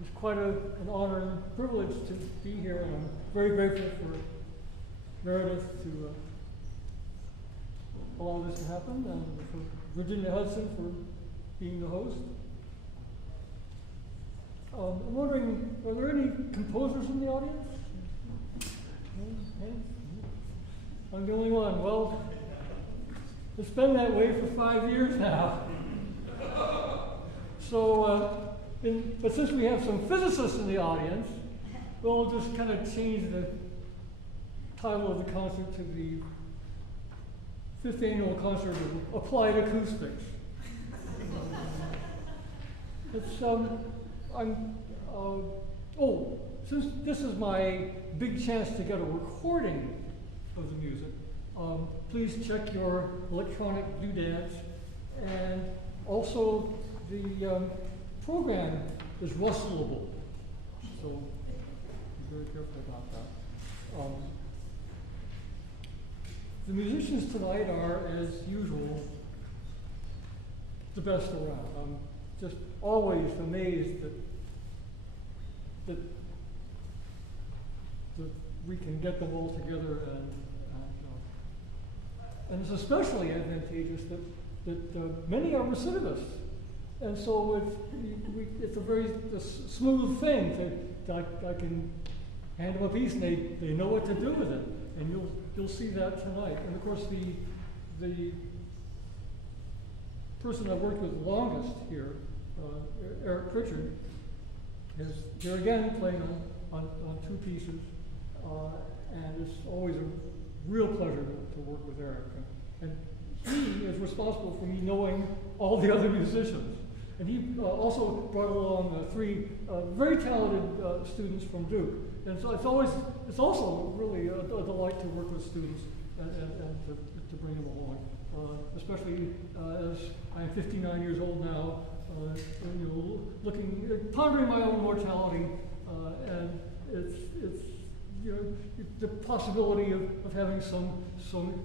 it's quite an honor and privilege to be here, and I'm very grateful for Meredith to allow this to happen, and for Virginia Hudson for being the host. I'm wondering, are there any composers in the audience? I'm the only one. Well, it's been that way for 5 years now. So, but since we have some physicists in the audience, we'll just kind of change the title of the concert to the 5th Annual Concert of Applied Acoustics. It's, since this is my big chance to get a recording of the music, please check your electronic doodads, and also the program is rustleable, so be very careful about that. The musicians tonight are, as usual, the best around. I'm just always amazed that we can get them all together, and it's especially advantageous that many are recidivists, and so it's a very smooth thing that I can hand them a piece, and they know what to do with it, and you'll see that tonight. And of course the person I've worked with longest here, Eric Pritchard, is here again playing on 2 pieces, and it's always a real pleasure to work with Eric. And he is responsible for me knowing all the other musicians. And he also brought along 3 very talented students from Duke. And so it's also really a delight to work with students and to bring them along. Especially as I'm 59 years old now, pondering my own mortality, and it's the possibility of having some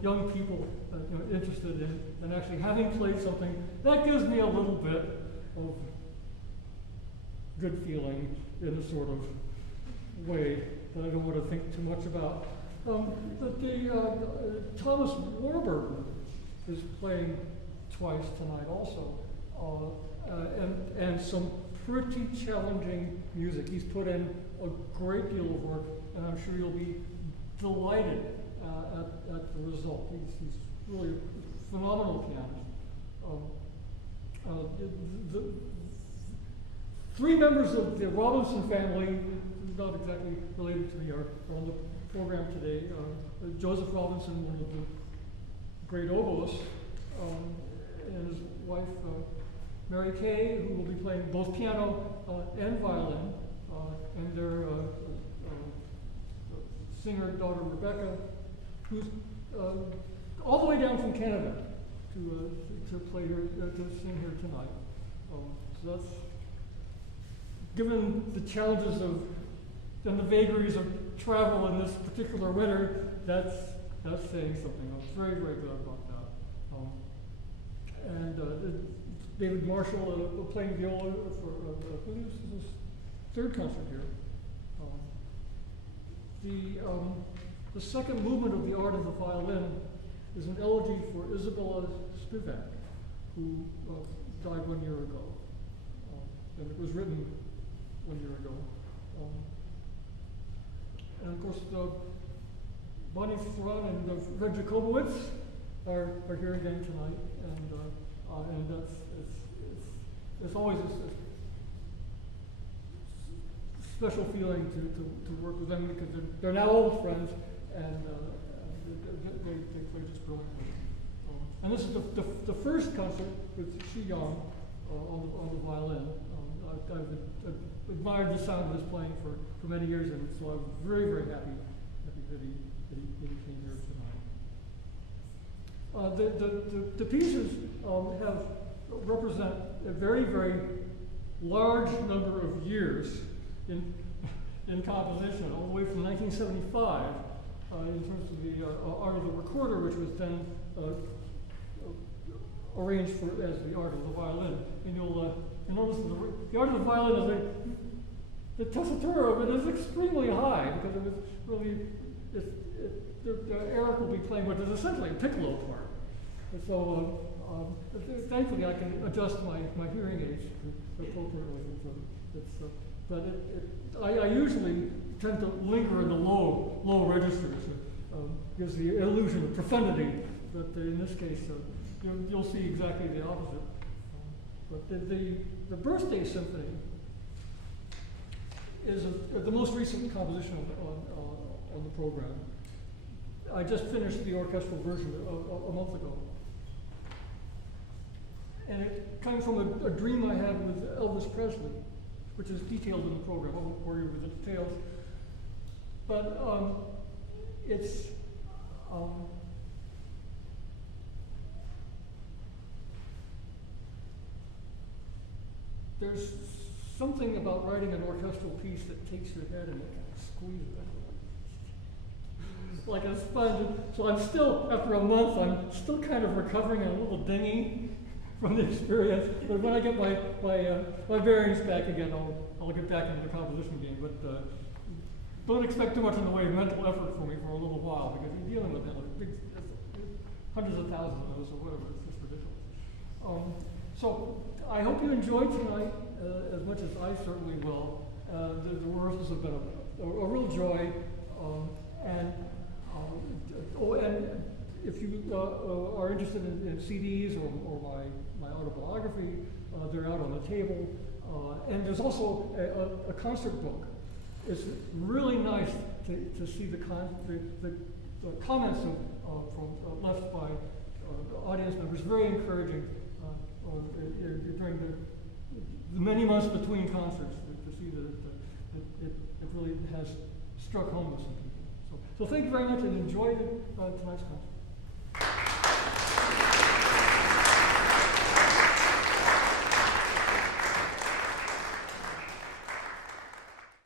young people interested in and actually having played something that gives me a little bit of good feeling in a sort of way that I don't want to think too much about. Thomas Warburton is playing twice tonight also, and some pretty challenging music. He's put in a great deal of work, and I'm sure you'll be delighted at the result. He's really a phenomenal pianist. The 3 members of the Robinson family, not exactly related to me, are on the program today. Joseph Robinson, one of the great oboists, and his wife, Mary Kay, who will be playing both piano and violin, and their singer daughter Rebecca, who's all the way down from Canada to play here, to sing here tonight. So that's, given the challenges and the vagaries of travel in this particular winter, that's saying something. I'm very, very glad about that. And David Marshall playing viola for this is his 3rd concert here. The second movement of the Art of the Violin is an elegy for Isabella Spivak, who died 1 year ago, and it was written 1 year ago. And of course, Bonnie Thron and Fred Jacobowitz are here again tonight, and it's always a special feeling to work with them, because they're now old friends, and they play just brilliantly. And this is the first concert with Shi Yang on the violin. I've admired the sound of his playing for many years, and so I'm very, very happy that he came here tonight. The pieces represent a very, very large number of years in composition, all the way from 1975, in terms of the Art of the Recorder, which was then arranged as the Art of the Violin. And you'll notice the art of the violin is the tessitura of it is extremely high because it was really, Eric will be playing what is essentially a piccolo part. And so thankfully I can adjust my hearing aids appropriately. But I usually tend to linger in the low registers. Gives the illusion of profundity, but in this case, you'll see exactly the opposite. But the Birthday Symphony is the most recent composition on the program. I just finished the orchestral version a month ago. And it came from a dream I had with Elvis Presley, which is detailed in the program. I won't bore you with the details. But it's there's something about writing an orchestral piece that takes your head and it kind of squeezes it. Like a sponge. So I'm still, after a month, I'm still kind of recovering a little dinghy from the experience. But when I get my bearings back again, I'll get back into the composition game. But don't expect too much in the way of mental effort for me for a little while because you're dealing with that like big, hundreds of thousands of those or whatever. It's just ridiculous. So I hope you enjoyed tonight as much as I certainly will. The rehearsals have been a real joy. And if you are interested in CDs or my autobiography, they're out on the table. And there's also a concert book. It's really nice to see the comments left by audience members. Very encouraging during the many months between concerts to see that it really has struck home with some people. So thank you very much and enjoy tonight's concert.